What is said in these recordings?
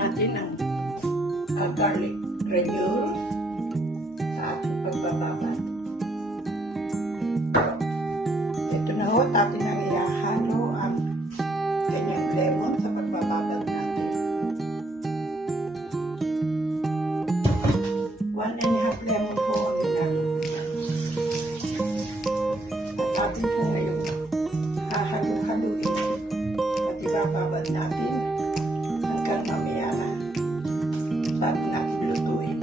natin ang garlic granule sa ating pagbababad. Ito na ho, atin ang ihahalo ang kanyang lemon sa pagbababad natin. 1½ lemon po ang ilalo. At atin po ngayon hahalo-haluin at ibababad natin hanggang mamaya na bago natin lutuin.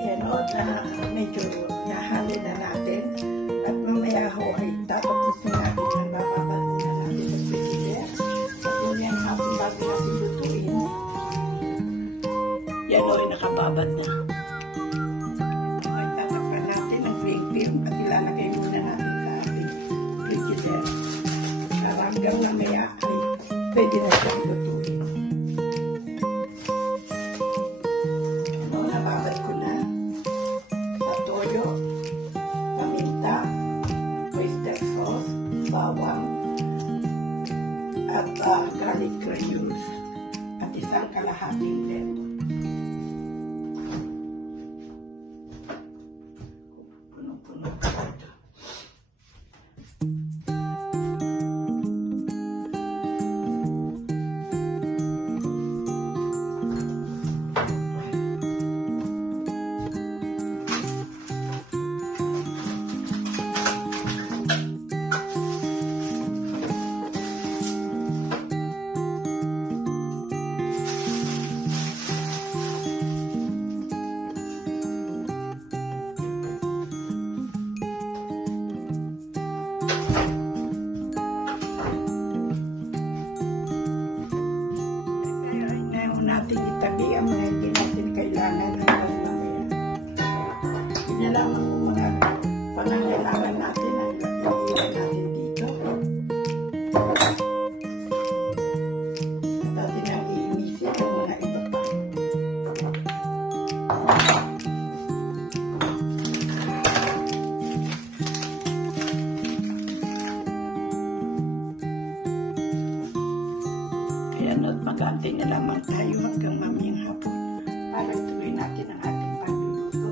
Ayan o, na medyo nahalo na natin at mamaya ho ay tatapusin natin ang bababad na natin sa frigidaire at yun yan hapon bago natin lutuin. Yan o, nakababad na. Tatakpan natin ang cling film at ilalagay muna natin sa ating frigidaire para hanggang mamaya ay pwede na siyang lutuin. Nababad ko na sa toyo, paminta, oyster sauce, bawang, at garlic granules at isang kalahating lemon. Punong-puno pa ito. Natin itabi ang mga hindi natin kailangan hanggang mamaya. Hindi lamang ang mga pangangailangan natin ang ilan natin dito. At natin ang iinisin ang mga iba pa. Ayan, at mag-antay na lamang tayo hanggang mamayang hapon para ituloy natin ang ating pagluluto.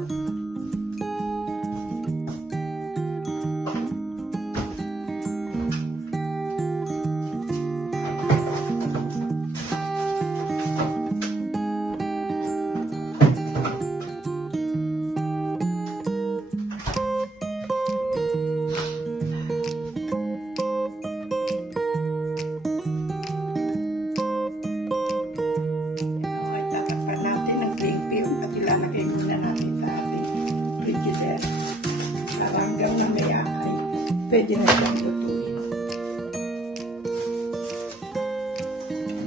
Pwede na siyang lutuin.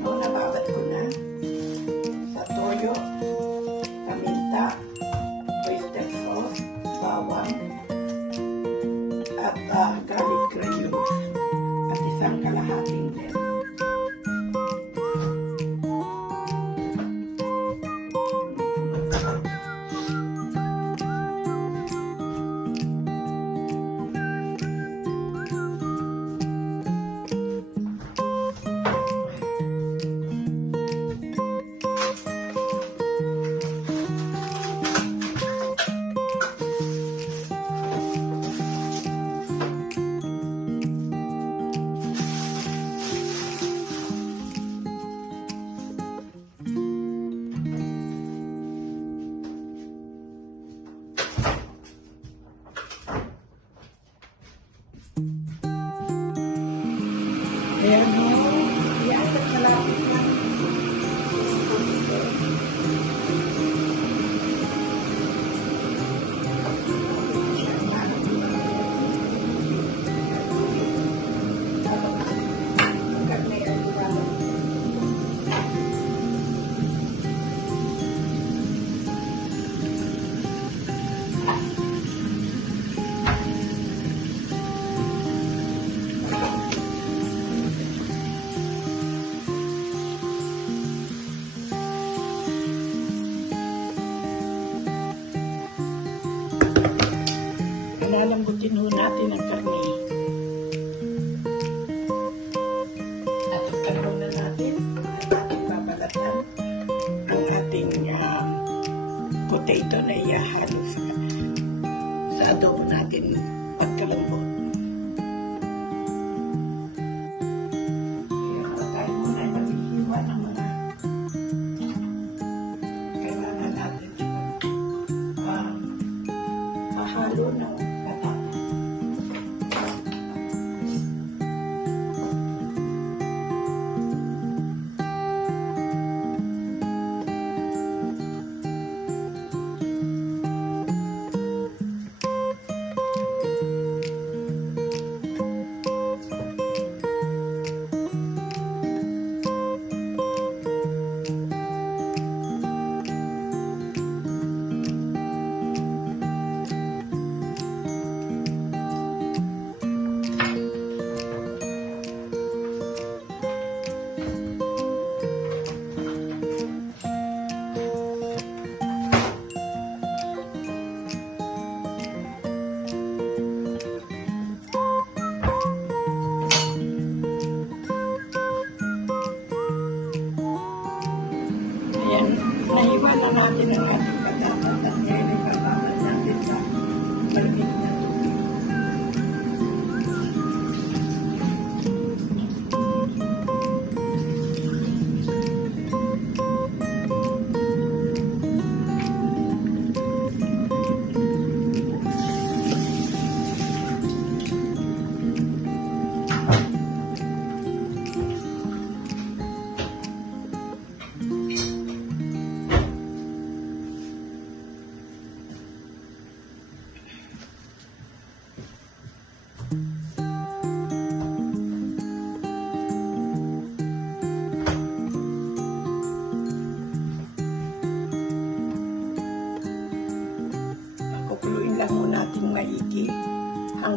Nababad ko na sa toyo, paminta, oyster sauce, bawang, at garlic granules at isang kalahating lemon. Ayan mo, yan at malapit na.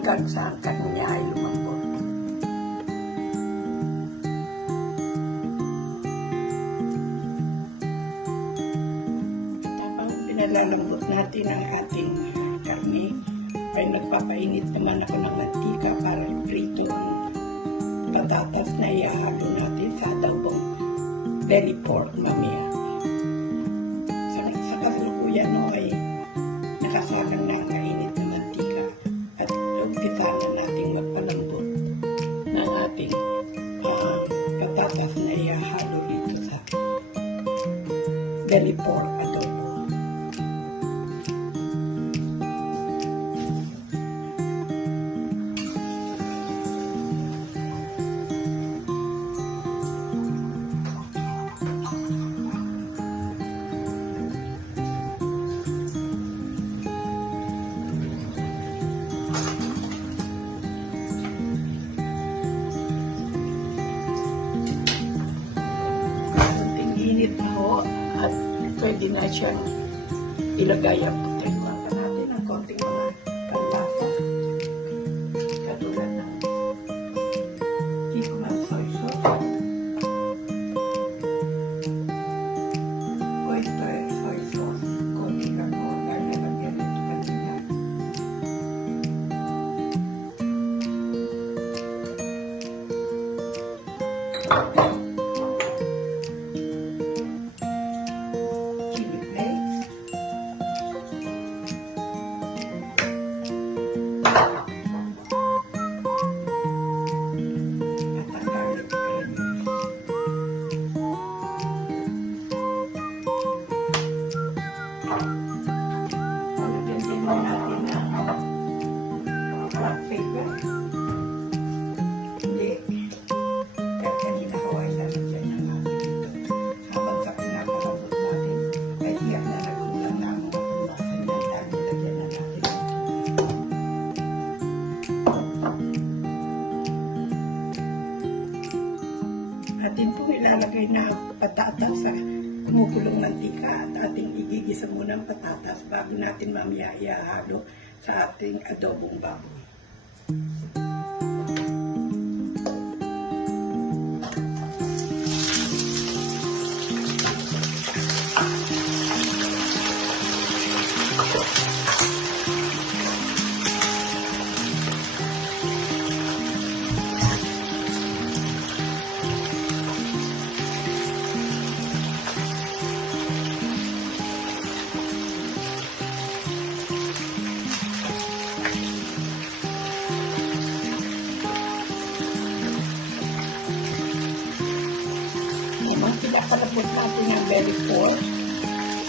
hanggang sa ang kanya ay lumambot. Tapos pinalalambot natin ang ating karne, ay nagpapainit naman ako ng mantika para prito ang patatas na ihahalo natin sa adobong belly pork mamaya. Sa kasalukuyan ay nakasalang na ang mainit na mantika at umpisa na natin magpalambot ng ating patatas na ihahalo dito sa belly pork adobo. Init na ho at pwede na siyang ilagay ang putriwan pa natin ng konting mga kalasa katulad ng tikman soy sauce, oyster soy sauce, konting ano dahil nalagyan ito kanina. Atin po ilalagay na patatas sa kumukulong mantika at ating igigisa muna ang patatas bago natin mamaya ihahalo sa ating adobong baboy. Pinapalapot natin ang belly pork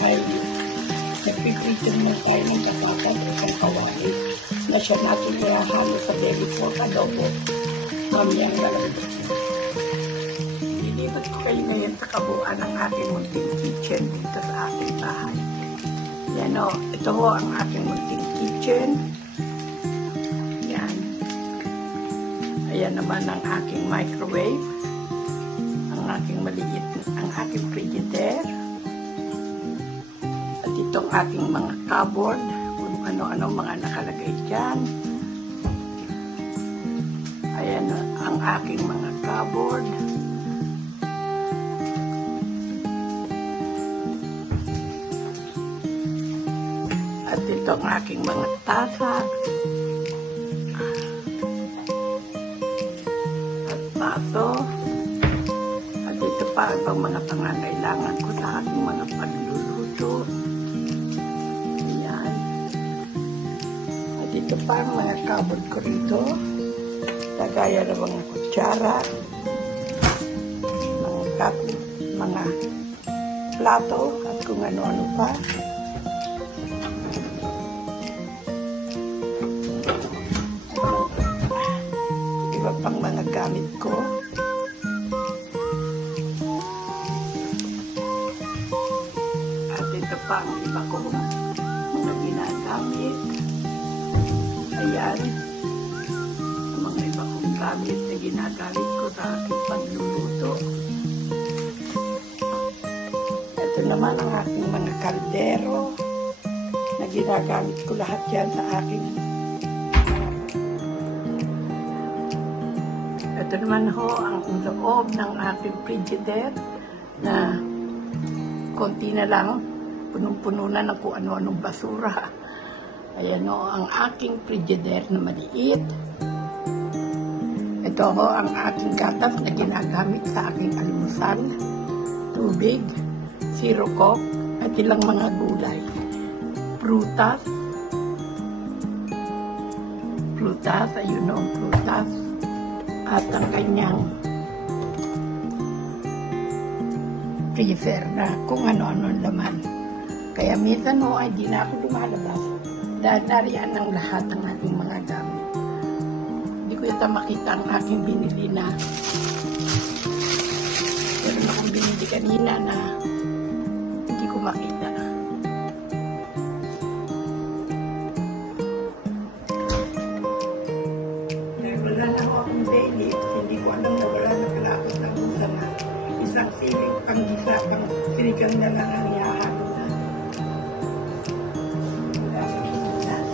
ay nagpiprito naman tayo ng patatas o isang kawali na siya natin ihahalo sa belly pork adobo mamayang lalambot. Lilipat ko kayo ngayon sa kabuuan ng ating munting kitchen dito sa ating bahay. Yan o, ito ho ang ating munting kitchen. Yan. Ayan naman ang aking microwave. Aking maliit ang aking frigidaire at itong aking mga cupboard kung ano-ano mga nakalagay dyan. Ayan ang aking mga cupboard. At itong aking mga tasa at baso. Ito pa ang mga pangangailangan ko sa aking mga pagluluto. Ayan. At ito pa ang mga cupboard ko rito. Lagaya ng mga kutsara, mga plato, at kung ano-ano pa. Iba pang mga gamit ko. Pa ang iba ko mga ginagamit. Ayan ang mga iba kong gamit na ginagamit ko sa aking pagluluto. Ito naman ang aking mga kaldero na ginagamit ko lahat yan sa aking Ito naman ho ang loob ng ating frigidaire na konti na lang, punong-puno na ng kung ano-anong basura. Ayan ho ang aking frigidaire na maliit. Ito ho ang aking gatas na ginagamit sa aking almusal. Tubig, zero coke, at ilang mga gulay. Prutas, ayun o, prutas. At ang kanyang freezer na kung ano-ano laman. Kaya minsan ho ay di na ako lumalabas dahil nariyan ang lahat ng ating mga gamit. Hindi ko yata makita ang aking binili na meron akong binili kanina na hindi ko makita. Dahil wala na ako akong daily, hindi ko alam na wala na pala ako sa busa na isang siling pang-gisa, pang-sinigang na lang ang ihahalo na. Wala sa kitas.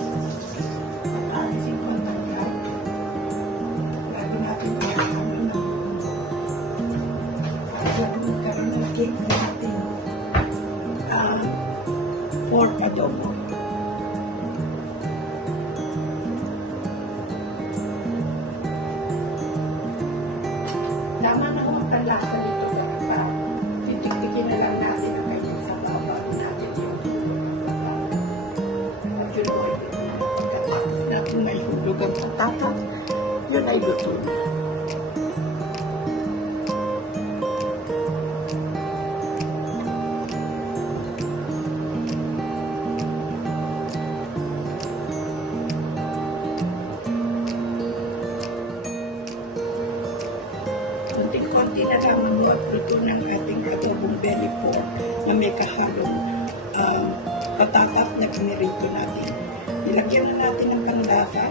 Pag-alisin ko ang tanggal. Lalo natin ihahalo na. Lalo magkaroon ng cake natin. Pork adobo. Tama na kung talasa nito para titik-tikin na lang natin ang kanyang sa baba natin yung majuloy na kung may hulog ang patatas, yun ay luto na. Konti na lang ang luto ng ating adobong belly pork na may kahalong patatas na pinirito natin. Nilagyan na natin ng panlasa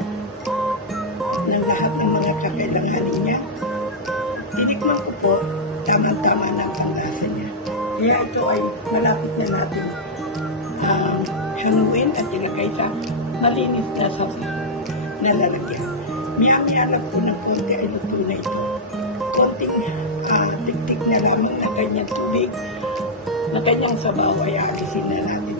ng lahat ng mga kakailanganin niya. Tinikman ko po, tama-tama na ang panlasa niya. Kaya ito ay malapit na natin hanuin at ilagay sa malinis na sasaw na lalagyan. Miyami alam ko ng konti ay luto na ito. Konting tiktik na lamang na ganyang tubig, na ganyang sabaw ay alisin na natin.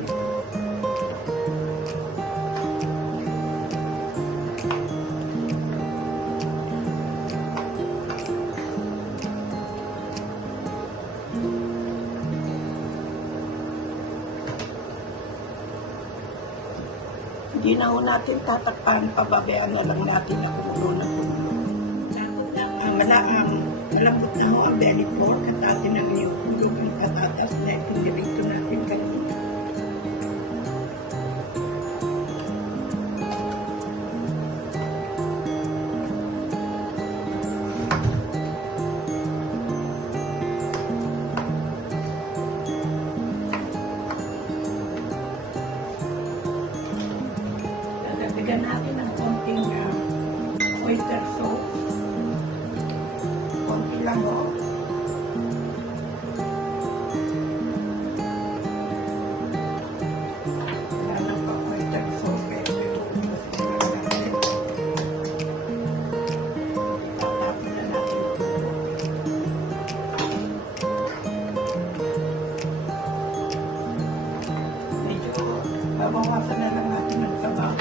Hindi na ho natin tatakpan, pababayaan na lang natin na kumulo na kumulo. Malambot na ho ang belly pork at atin ang yung hulog ng patatas na pinirito natin kanina. Lalagyan natin ng konting oyster sauce. Konti lang ho. Wala nang pa-oyster sauce kaya tatapin na natin ito. Medyo babawasan na lang natin ng sabaw.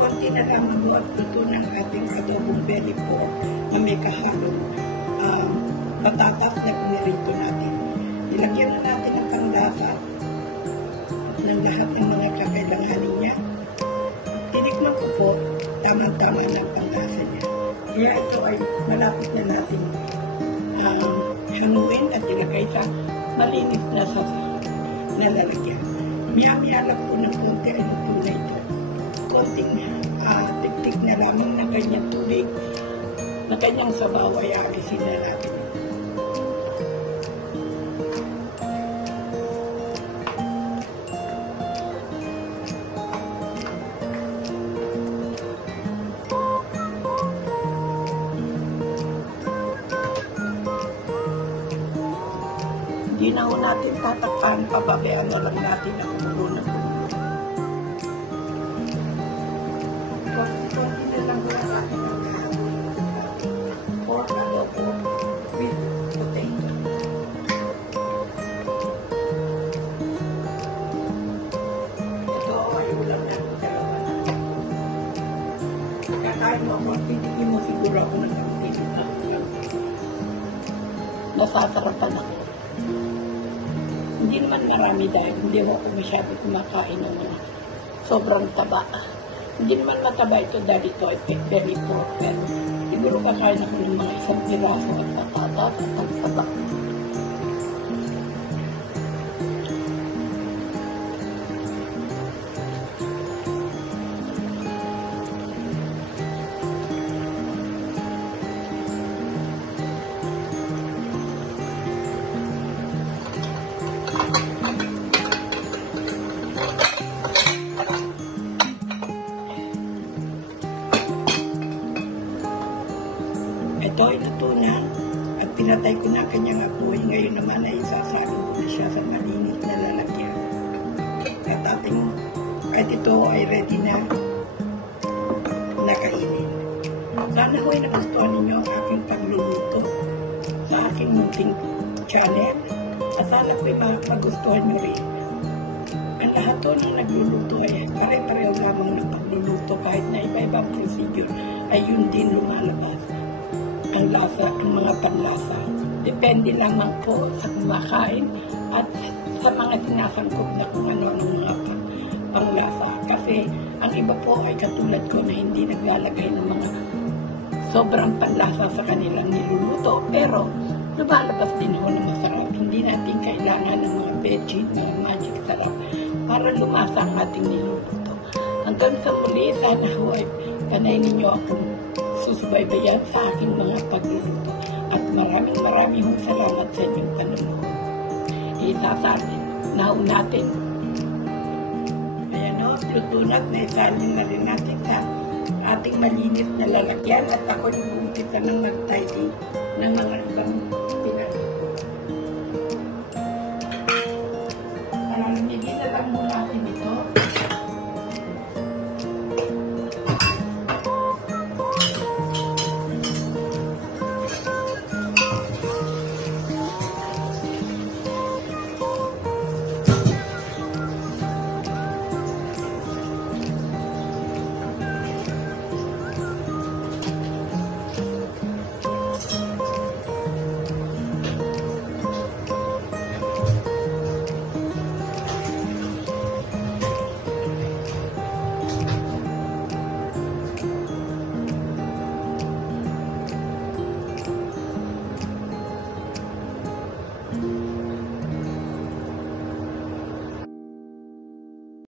Konti na lang ang luto ng ating adobong belly pork na may kahalong patatas na pinirito natin. Nilagyan na natin ang panlasa ng lahat ng mga kakailanganin niya. Tinikman ko po, tama-tama na ang panlasa niya. Kaya ito ay malapit na natin hanuin at ilagay sa malinis na sasaw na lalagyan. Miyami alam ko ng konti ay luto na ito. Konting tiktik na lamang na ganyang tubig, na ganyang sabaw ay alisin na natin. Hindi na ho natin tatakpan, pababayaan na lang natin ang kumulo na kumulo. Konti na lang wala natin ang kahapon. Pork adobo with potato. Ito ay ulam na dalawa na. Kakain mo ako at titigin mo siguro ako ng titigin na ulam. Nasasarapan ako. Hindi naman marami dahil hindi ako masyado kumakain ng mga sobrang taba. Hindi naman mataba ito dahil ito ay very pork. Pero siguro kakain ako ng mga isang piraso at patatas at ang taba. Ito ay luto na at pinatay ko na kanyang apoy. Ngayon naman ay isasalo ko na siya sa malinis na lalagyan. At ito ay ready na nakainin. Sana ko ay nagustuhan ninyo ang aking pagluluto sa aking munting channel. At sana ko ay magustuhan nyo rin. Ang lahat to ng nagluluto ay pare-pareho lamang ng pagluluto kahit na iba-ibang procedure ay yun din lumalabas. Ang lasa, ang mga panlasa. Depende lamang po sa kumakain at sa mga sinasangkot na kung ano ng mga panglasa. Kasi ang iba po ay katulad ko na hindi naglalagay ng mga sobrang panlasa sa kanilang niluluto. Pero lumalabas din ho na masarap. Hindi natin kailangan ng mga veggie, mga magic sarap para lumasa ang ating niluluto. Hanggang sa muli, sana ho ay panay ninyo akong susubaybayan sa aking mga pagluluto. At maraming salamat sa inyong panonood. Isasalin na natin. Ayan o, luto na at naisalin na rin natin sa ating malinis na lalagyan. At ako yung umpisa ng nag-tidy ng mga